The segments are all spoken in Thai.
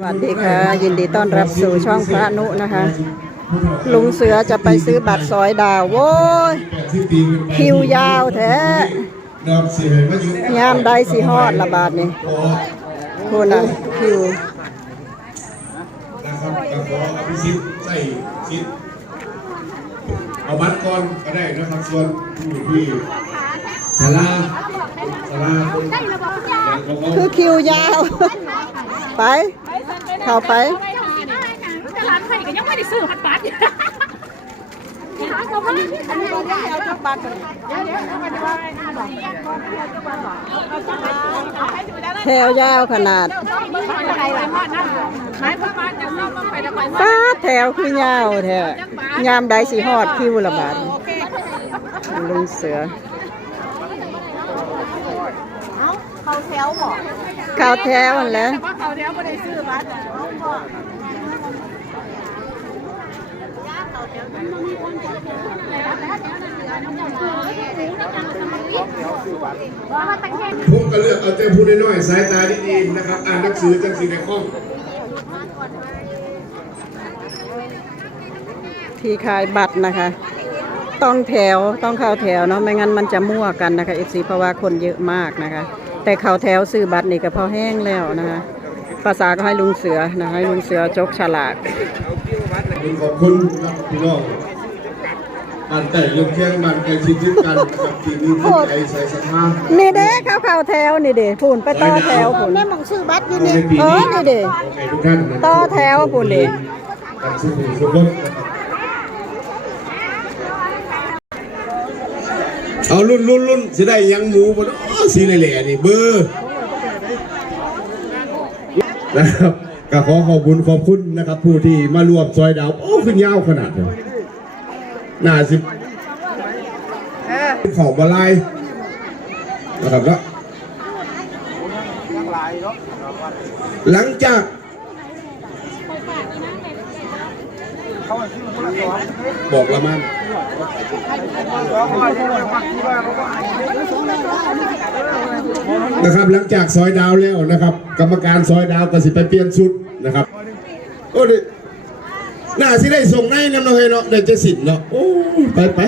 สวัสดีค่ะยินดีต้อนรับสู่ช่องพระนุนะคะลุงเสือจะไปซื้อบัตรซอยดาวโว้ยคิวยาวแท้ยามใดสิฮอดละบาทนี่คุณน่ะคิวนะครับก็ขออภิสิทธิ์ใส่ชิดเอาบัตรก่อนก็ได้นะครับส่วนที่ศาลาคือคิวยาวไปเข้าไปตลาดไทยก็ยังไม่ได้ซื้อบัตรแถวยาวขนาดป้าแถวคือยาวแท้ยามใดสิฮอดคิวละบาทลุงเสือเขาแถวบ่ข้าวแถวแล้วเขาแถวไม่ได้ซื้อบัตรผมก็เลือกเอาแต่ผู้น้อยๆสายตาดีๆนะครับอ่านหนังสือจังสีในห้องที่ขายบัตรนะคะต้องแถวต้องเข้าแถวเนาะไม่งั้นมันจะมั่วกันนะคะเอฟซีเพราะว่าคนเยอะมากนะคะแต่เข้าแถวซื้อบัตรนี่ก็พอแห้งแล้วนะคะภาษาก็ให้ลุงเสือนะให้ลุงเสือจกฉลากขอบคุณครับพี่น้องบ้านแต่เรื่องเที่ยงบ้านใกล้ชิดกันกับที่มีจิตใจใส่ศรัทธานี่เด้เข้าแถวนี่เด้พูนไปต่อแถวพูนแม่มองซื้อบัตรอยู่นี่นี่เด้ต่อแถวพูนเด้เอารุ่นจะได้ยังหมูบนสีเหล่ๆนี่เบอร์นะครับก็ขอขอบคุณนะครับผู้ที่มารวมซอยดาวโอ้ขึ้นยาวขนาดนี้น่าสิของบาลายนะครับแล้วหลังจากบอกละมันนะครับหลังจากซอยดาวแล้วนะครับกรรมการซอยดาวก็สิไปเปลี่ยนชุดนะครับโอ้ดิน่าสิได้ส่งในน้ำเนาะเนาะได้จะสินเนาะโอ้ไป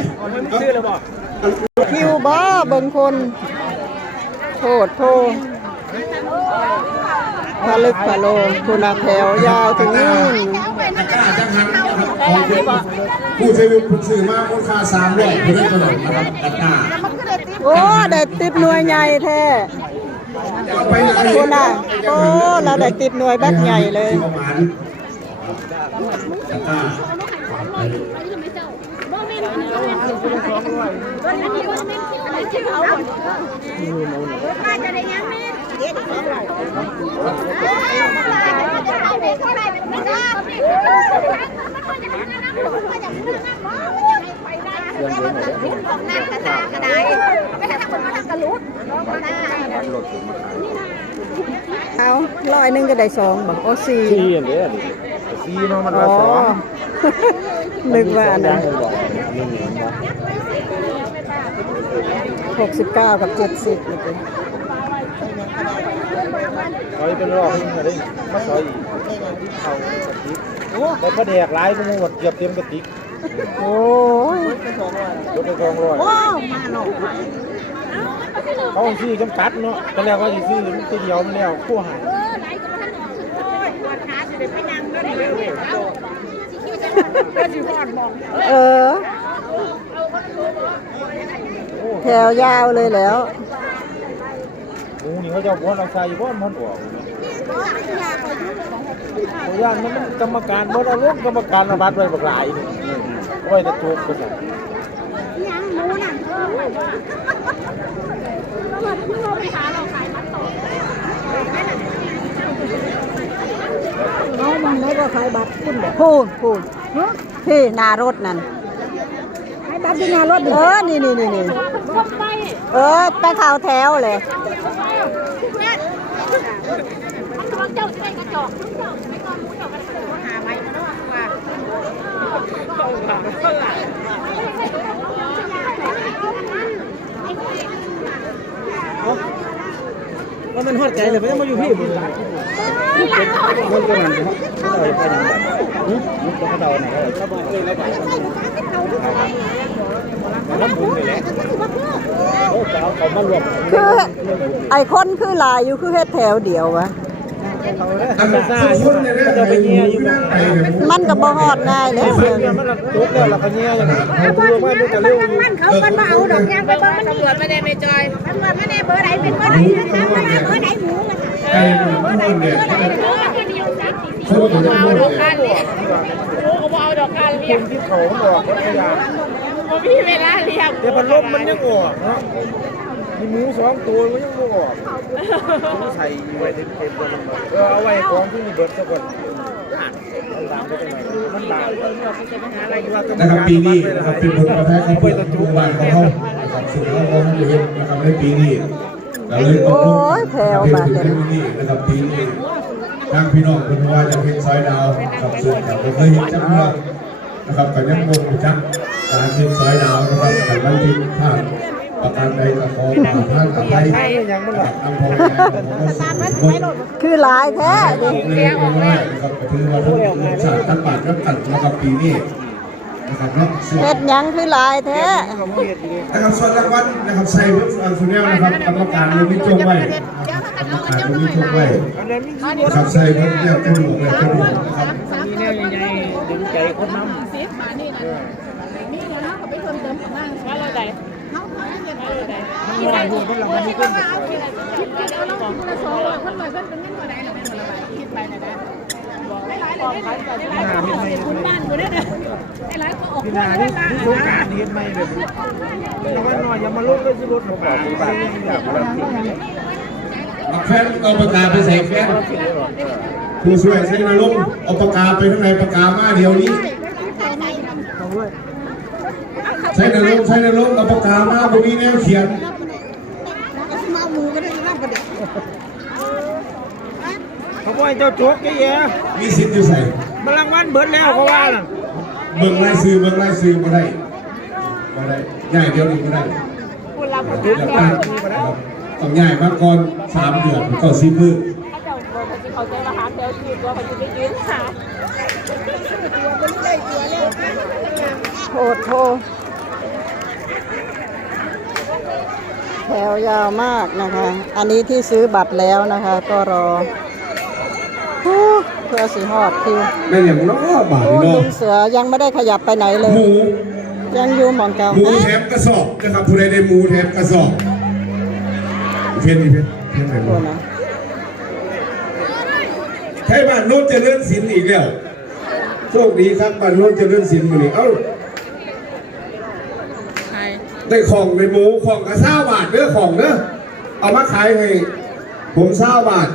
คิวบ้าเบิ่งคนโทษพาลึกพาโลคุณแถวยาวถึงนู่นกล้าจังหันผู้ใช้วิวผู้สื่อมามูลค่า300ผู้ได้ขนมนะครับกล้าโอ้ได้ติดหน่วยใหญ่แท้คุณน่ะโอ้เราได้ติดหน่วยบัตรใหญ่เลยเอา100ก็ได้2บอกโอ้4อย่างเงี้ย4มันละ2นึกว่านะ69กับ70นี่ซอยเป็นรอบนึงได้มาซอยเขากระติกแต่พอแดกหลายก็หมดเกือบเต็มกระติกโอ้ยยกไป200ว้าวมาหนอกเขาซื้อจำกัดเนาะตอนแรกว่าจะซื้อตัวเดียวมันแล้วคู่หายแถวยาวเลยแล้วหมูนี่เขาจะบ้านเราใส่บ้านมันออกโอ้ยมันกรรมการบ้านเราล้มกรรมการระบาดไว้บักหลายไว้แต่ตัวก็ใส่เอามันได้ก็ขายบัตรคุณแบบพูดพี่นารถนั่นขายบัตรที่นารถนี่ไปข่าวแถวเลยเจ้าจะได้กระจกเจ้าไม่ก่อนมูเจ้ากระจกหาไว้มาด้วยว่า มันฮอดไกลเลยไม่ต้องมาอยู่พี่มันก็นั่นเขาไปยังไงเขาเดาไหนเขาบอกแล้วไปแล้วบุญไปแล้วโอ้จะเอาเขามารวม คือไอ้คนคือหลายอยู่คือเฮ็ดแถวเดียววะ อันนั้นคนเนี่ยนะไอ้หมูที่นั่งไปเนี่ย มันก็บ่ฮอดง่ายเลย มันลุกแล้วเราก็เงี้ยอย่างนี้ตัวมันจะเร็วอยู่ มันเขามันมาเอาดอกยางไปเบิ่งมันตำรวจไม่ได้ไม่จอยตำรวจไม่ได้เบอร์ไหนเป็นเบอร์ไหนนะเบอร์ไหนเบอร์ไหนหมูมัน ไอ้หมูเนี่ยเขาก็จะพูดเนี่ย เอาดอกคาเรีย คนที่เขาออกก็พยายาม พี่เวลาเรียก แต่พัดลมมันยังออกเนาะมีหมู2 ตัวมันยังออกต้องใส่ไว้เต็มๆเลยเอาไว้ของที่มีเบิร์ดสักคนมันลามไปไหนมันลามนะครับปีนี้นะครับเป็นผลกระทบของเพื่อนทุกบ้านของเขานะครับสุดท้ายเราไม่เห็นนะครับในปีนี้เราเลยตกลงเป็นปีนี้นะครับปีนี้ทางพี่น้องเป็นว่าจะเป็นซอยดาวกับส่วนแต่เราเคยเห็นจังเลยนะครับแต่ยังงงจังการเป็นซอยดาวนะครับแต่วันที่ผ่านประการใดก็ขอท่านอภัยนะครับอำพรของ คือหลายแท้ดิ เรียกว่านะครับถือว่าทั้งชาติทั้งบาททั้งตัดนะครับปีนี้นะครับเนาะ เฮ็ดหยังคือหลายแท้ นะครับส่วนรางวัลนะครับใส่เพื่อนสุนีนะครับกรรมการลงมิจงไว้กรรมการลงมิจงไว้นะครับใส่เพื่อนเรียกตัวหลวงเลยตัวหลวงนะครับ มีแนวใหญ่ๆดึงใจคนน้ำ ซีดมานี่นะมีเดี๋ยวนะเขาไปเพิ่มเติมของบ้านว่าเราใดเขามีอะไรที่ว่าคิดว่าเอาคิดเอาน้องคนละ200คนเลยเพิ่นเป็นเงินเท่าไหร่ล่ะแม่คนละใบคิดไปนะนะบอกหลายๆเลยได้คุณบ้านกูได้เด้อหลายๆก็ออก พี่ บ้า นา ได้ นี่ บ้าน ที่สงการเห็นไหมแบบแต่ว่าน้อยอย่ามาลงด้วยสิรถของป่าป่าอยากแบบ แฟนเอาปากกาไปใส่แฟนผู้ช่วยใส่นรกเอาปากกาไปข้างในปากกามาเดี๋ยวนี้ใส่นรกเอาปากกามาบนนี้แนวเขียน เขาบอกให้เจ้าโจ๊กแย่ มีสิทธิ์อยู่ใส่ มันรางวัลเบิดแล้วเขาว่าน่ะ เบิ่งรายซื้อมาได้ง่ายเดียวนี้ก็ได้ คุณรับ เดือนตั้งต้องง่ายมาก่อน3 เดือนก็10 มื้อ ถ้าเจ้าบอกเขาจะเขาใจราคาเซลล์คือตัวเขาจะได้ยืนค่ะ โทษโทษแถวยาวมากนะคะ อันนี้ที่ซื้อบัตรแล้วนะคะ ก็รอเพื่อสิฮอดคิว แม่นอย่างน้อบาท โอ้ นี่ ลุ เนาะ งเสือยังไม่ได้ขยับไปไหนเลย หมู ยังอยู่หมองเก่า หมูแถมกระสอบนะครับผู้ใดได้หมูแถมกระสอบเพี้ยนนี่เพี้ยนไหน ตัวนะ ใช่บ้านโน้นเจริญศิลป์อีกแล้วโชคดีครับบ้านโน้นเจริญศิลป์อยู่นี่เอ้าได้ของในหมูของกระซ่าบาทเด้อของเด้อเอามาขายให้ผม20 บาท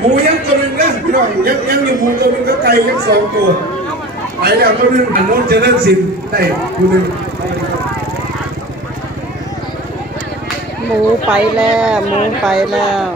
หมูยังตัวหนึ่งนะพี่น้องยังอยู่หมูตัวหนึ่งก็ไก่ยัง2 ตัวไปแล้วตัวหนึ่งอันโน้นเจริญศิลป์ได้ตัวหนึ่ง หมูไปแล้วหมูไปแล้ว